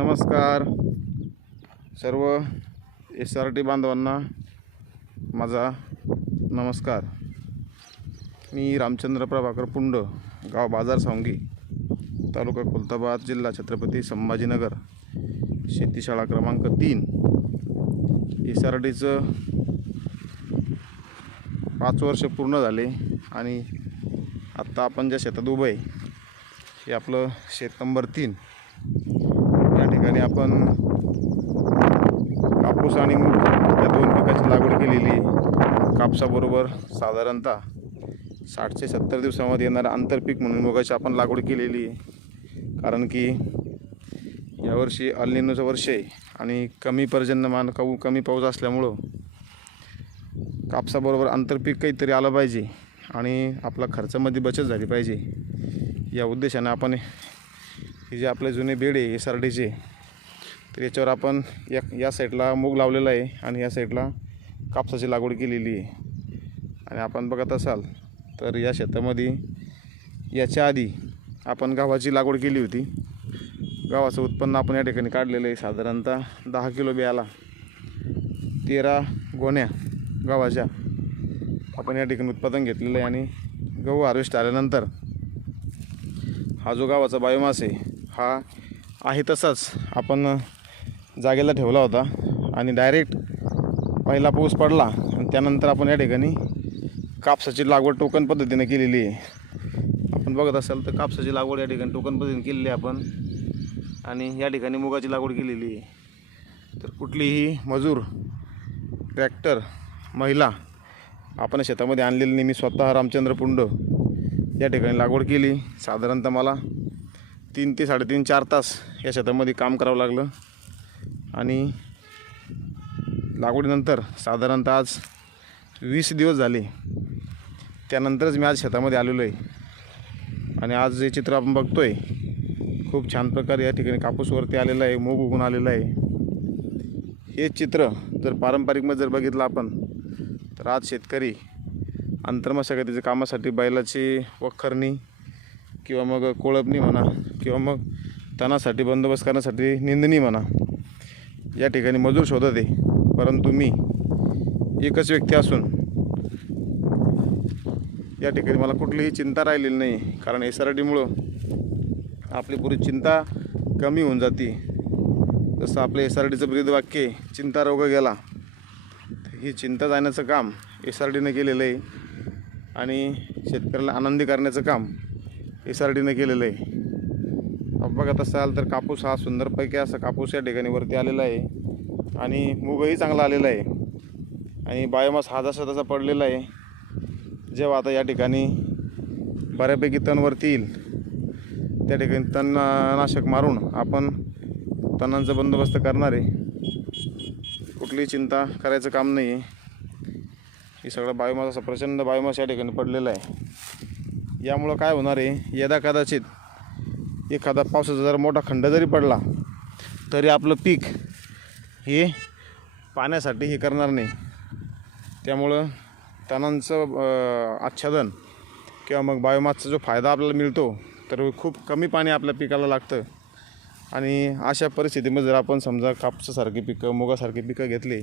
नमस्कार सर्व SRT बांधवांना माझा नमस्कार। मी रामचंद्र प्रभाकर पुंड, गाव बाजार सांगी, तालुका खुलताबाद, जिल्हा छत्रपती संभाजीनगर, शेतीशाळा क्रमांक 3। SRTचं 5 वर्ष पूर्ण झाले आणि आत्ता आपण ज्या शेतात उभं आहे हे आपलं शेत नंबर 3। या ठिकाणी आपण कापूस आणि मूग या 2 पिकाची लागवड केलेली आहे। कापसाबरोबर साधारणतः 60 ते 70 दिवसांमध्ये येणारं आंतरपीक म्हणून मुगाची आपण लागवड केलेली आहे। कारण की यावर्षी अल निनोचं वर्ष आहे आणि कमी पर्जन्यमान कमी पाऊस असल्यामुळं कापसाबरोबर आंतरपीक काहीतरी आलं पाहिजे आणि आपला खर्चामध्ये बचत झाली पाहिजे। या उद्देशाने आपण हे जे आपले जुने बेड आहे SRTचे, तर याच्यावर आपण या साईडला मूग लावलेला आहे आणि या साईडला कापसाची लागवड केलेली आहे। आणि आपण बघत असाल तर या शेतामध्ये याच्या आधी आपण गव्हाची लागवड केली होती। गव्हाचं उत्पन्न आपण या ठिकाणी काढलेलं आहे। साधारणतः 10 किलो बियाला 13 गोण्या गव्हाच्या आपण या ठिकाणी उत्पादन घेतलेलं आहे। आणि गहू हार्वेस्ट आल्यानंतर हा जो गव्हाचा बायोमास आहे हा आहे तसाच आपण जागेला ठेवला होता आणि डायरेक्ट पहिला पाऊस पडला आणि त्यानंतर आपण या ठिकाणी कापसाची लागवड टोकन पद्धतीने केलेली आहे। आपण बघत असाल तर कापसाची लागवड या ठिकाणी टोकन पद्धतीने केलेली आहे आपण, आणि या ठिकाणी मुगाची लागवड केलेली आहे। तर कुठलीही मजूर, ट्रॅक्टर, महिला आपण शेतामध्ये आणलेली नाही। मी स्वतः रामचंद्र पुंड या ठिकाणी लागवड केली। साधारणतः मला 3 ते 3.5 4 तास या शेतामध्ये काम करावं लागलं आणि लागवडीनंतर साधारणतः आज 20 दिवस झाले, त्यानंतरच मी आज शेतामध्ये आलेलो आहे। आणि आज जे चित्र आपण बघतोय खूप छान प्रकारे या ठिकाणी कापूसवरती आलेला आहे, मूग उगून आलेला आहे। हे चित्र जर पारंपरिकमध्ये जर बघितलं आपण तर आज शेतकरी आंतरमशागतीच्या कामासाठी बैलाची वखरणी किंवा मग कोळपणी म्हणा किंवा मग तणासाठी बंदोबस्त करण्यासाठी निंदणी म्हणा या ठिकाणी मजूर शोधत आहे। परंतु मी एकच व्यक्ती असून या ठिकाणी मला कुठलीही चिंता राहिलेली नाही, कारण SRTमुळं आपली पुरी चिंता कमी होऊन जाते। जसं आपलं SRTचं ब्रीदवाक्य आहे, चिंता रोग गेला, ही चिंता जाण्याचं काम SRTने केलेलं आहे आणि शेतकऱ्याला आनंदी करण्याचं काम SRTने केलेलं आहे। बघत असाल तर कापूस हा सुंदरपैकी असा कापूस या ठिकाणी वरती आलेला आहे आणि मूगही चांगला आलेला आहे आणि बायोमास हा जसा तसा पडलेला आहे। जेव्हा आता या ठिकाणी बऱ्यापैकी तणवरती येईल त्या ठिकाणी तणनाशक मारून आपण तणांचा बंदोबस्त करणार आहे। कुठलीही चिंता करायचं काम नाही आहे। हे सगळं बायोमास असा प्रचंड बायोमास या ठिकाणी पडलेला आहे। यामुळं काय होणार आहे, यदा कदाचित एखादा पावसाचा जर मोठा खंड जरी पडला तरी आपलं पीक हे पाण्यासाठी हे करणार नाही। त्यामुळं तणांचं आच्छादन किंवा मग बायोमासचा जो फायदा आपल्याला मिळतो तर खूप कमी पाणी आपल्या पिकाला लागतं। आणि अशा परिस्थितीमध्ये जर आपण समजा कापसासारखी पिकं, मुगासारखी पिकं घेतली,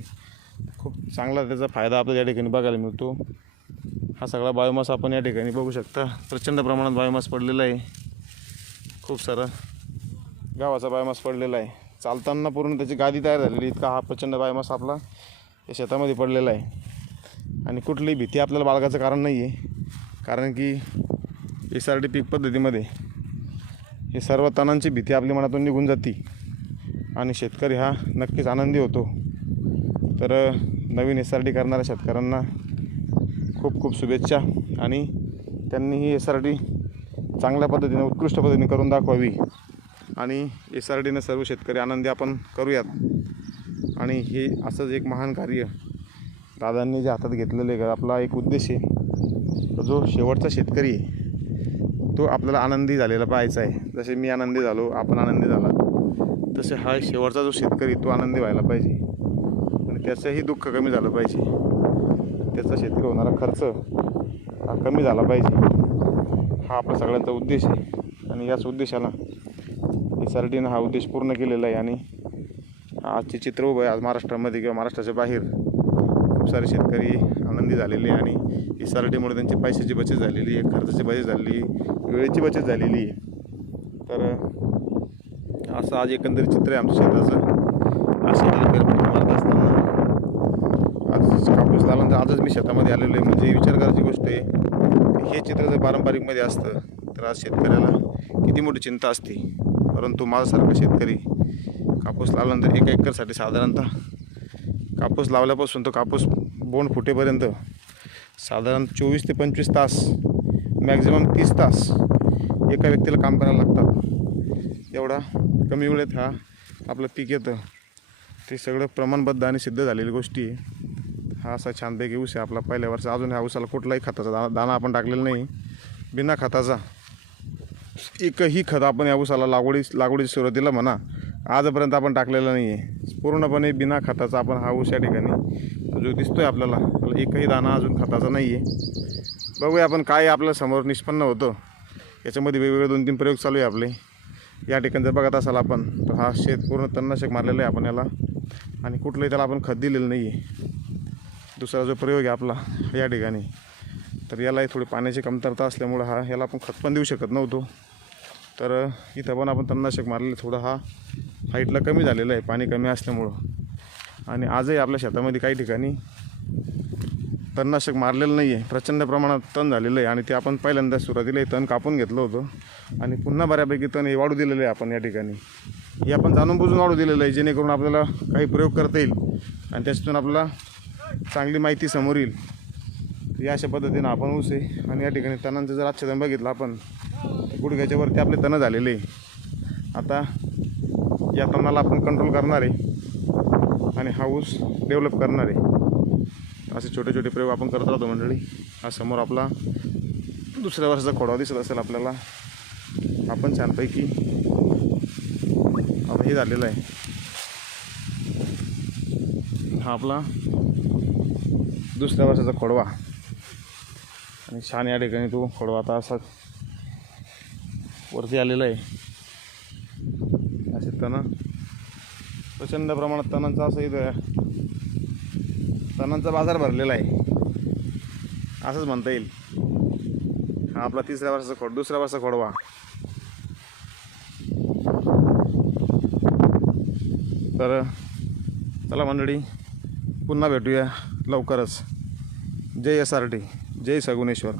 खूप चांगला त्याचा फायदा आपल्याला या ठिकाणी बघायला मिळतो। हा सगळा बायोमास आपण या ठिकाणी बघू शकता, प्रचंड प्रमाणात बायोमास पडलेला आहे। खूप सारा गावाचा बायोमास पडलेला आहे, चालताना पूर्ण त्याची गादी तयार झालेली, इतका हा प्रचंड बायोमास आपला या शेतामध्ये पडलेला आहे। आणि कुठलीही भीती आपल्याला बाळगायचं कारण नाही आहे, कारण की SRT पीक पद्धतीमध्ये हे सर्व तणांची भीती आपल्या मनातून निघून जाते आणि शेतकरी हा नक्कीच आनंदी होतो। तर नवीन SRT करणाऱ्या शेतकऱ्यांना खूप खूप शुभेच्छा आणि त्यांनी ही SRT चांगल्या पद्धतीने, उत्कृष्ट पद्धतीने करून दाखवावी आणि SRTने सर्व शेतकरी आनंदी आपण करूयात। आणि हे असंच एक महान कार्य दादांनी जे हातात घेतलेलं आहे, आपला एक उद्देश आहे, जो शेवटचा शेतकरी आहे तो आपल्याला आनंदी झालेला पाहायचा आहे। जसे मी आनंदी झालो, आपण आनंदी झाला, तसे हा शेवटचा जो शेतकरी तो आनंदी व्हायला पाहिजे आणि त्याचंही दुःख कमी झालं पाहिजे, त्याचा शेतकरी होणारा खर्च हा कमी झाला पाहिजे। हा आपला सगळ्यांचा उद्देश आहे आणि याच उद्देशाला SRTनं हा उद्देश पूर्ण केलेला आहे आणि आजचे चित्र उभं आहे आज महाराष्ट्रामध्ये किंवा महाराष्ट्राच्या बाहेर खूप सारे शेतकरी आनंदी झालेले आणि SRTमुळे त्यांची पैशाची बचत झालेली आहे, खर्चाची बचत झालेली, वेळेची बचत झालेली आहे. तर असं आज एकंदरीत चित्र आहे आमच्या शेताचं. आज शेताला फेरफटका मारत असताना आज कापूस लावल्यानंतर आजच मी शेतामध्ये आलेलो आहे. म्हणजे विचार करायची गोष्ट आहे, हे चित्र जर पारंपरिकमध्ये असतं तर आज शेतकऱ्याला किती मोठी चिंता असते. परंतु माझ्यासारखा शेतकरी कापूस लावल्यानंतर 1 एकरसाठी साधारणतः कापूस लावल्यापासून तो कापूस बोंड फुटेपर्यंत साधारण 24 ते 25 तास, मॅक्झिमम 30 तास एका व्यक्तीला काम करायला लागतात. एवढा कमी वेळेत हा आपलं पीक येतं. ते सगळं प्रमाणबद्ध आणि सिद्ध झालेली गोष्टी आहे. हा असा छानपैकी ऊस आहे आपला पहिल्या वर्षी. अजून ह्या ऊसाला कुठलाही खताचा दाना आपण टाकलेला नाही. बिना खताचा एकही खत आपण या ऊसाला लागवडी सुरुवातीला म्हणा आजपर्यंत आपण टाकलेला नाही आहे. पूर्णपणे बिना खताचा आपण हा ऊस या ठिकाणी जो दिसतोय आपल्याला एकही दाना अजून खताचा नाही आहे. बघूया आपण काय आपल्या समोर निष्पन्न होतं. याच्यामध्ये वेगवेगळे 2-3 प्रयोग चालू आहे आपले. या ठिकाणी जर बघत असाल आपण तर हा शेत पूर्ण तणनाशक मारलेलं आहे आपण याला आणि कुठलंही त्याला आपण खत दिलेलं नाही आहे. दुसरा जो प्रयोग आहे आपला या ठिकाणी तर यालाही थोडी पाण्याची कमतरता असल्यामुळं याला आपण खत पण देऊ शकत नव्हतो. तर इथं पण आपण तणनाशक मारलेलं थोडं हा हाईटला कमी झालेलं आहे पाणी कमी असल्यामुळं. आणि आजही आपल्या शेतामध्ये काही ठिकाणी तणनाशक मारलेलं नाही आहे. प्रचंड प्रमाणात तण झालेलं आहे आणि ते आपण पहिल्यांदा सुरुवातीला तण कापून घेतलं होतं आणि पुन्हा बऱ्यापैकी तण हे वाढू दिलेलं आहे आपण या ठिकाणी. हे आपण जाणून बुजून वाढू दिलेलं आहे जेणेकरून आपल्याला काही प्रयोग करता येईल आणि त्याच्यातून आपल्याला चांगली माहिती समोर येईल. या अशा पद्धतीनं आपण ऊस आहे आणि या ठिकाणी तणांचं जर आच्छादन बघितलं आपण गुडघ्याच्या वरती आपले तण झालेले आहे. आता या तणाला आपण कंट्रोल करणार आहे आणि हा ऊस डेव्हलप करणार आहे. असे छोटे छोटे प्रयोग आपण करत राहतो मंडळी. हा समोर आपला दुसऱ्या वर्षाचा खोडवा दिसत असेल आपल्याला. आपण छानपैकी आता हे झालेलं आहे. हा आपला दुसऱ्या वर्षाचा खोडवा आणि छान या ठिकाणी तो खोडवा आता असा वरती आलेला आहे. असे तण प्रचंड प्रमाणात तणांचा असं इथं तणांचा बाजार भरलेला आहे असंच म्हणता येईल. हा आपला दुसऱ्या वर्षाचा खोडवा. तर चला मंडळी पुन्हा भेटूया लवकरच. जय SRT, जय सगुणेश्वर.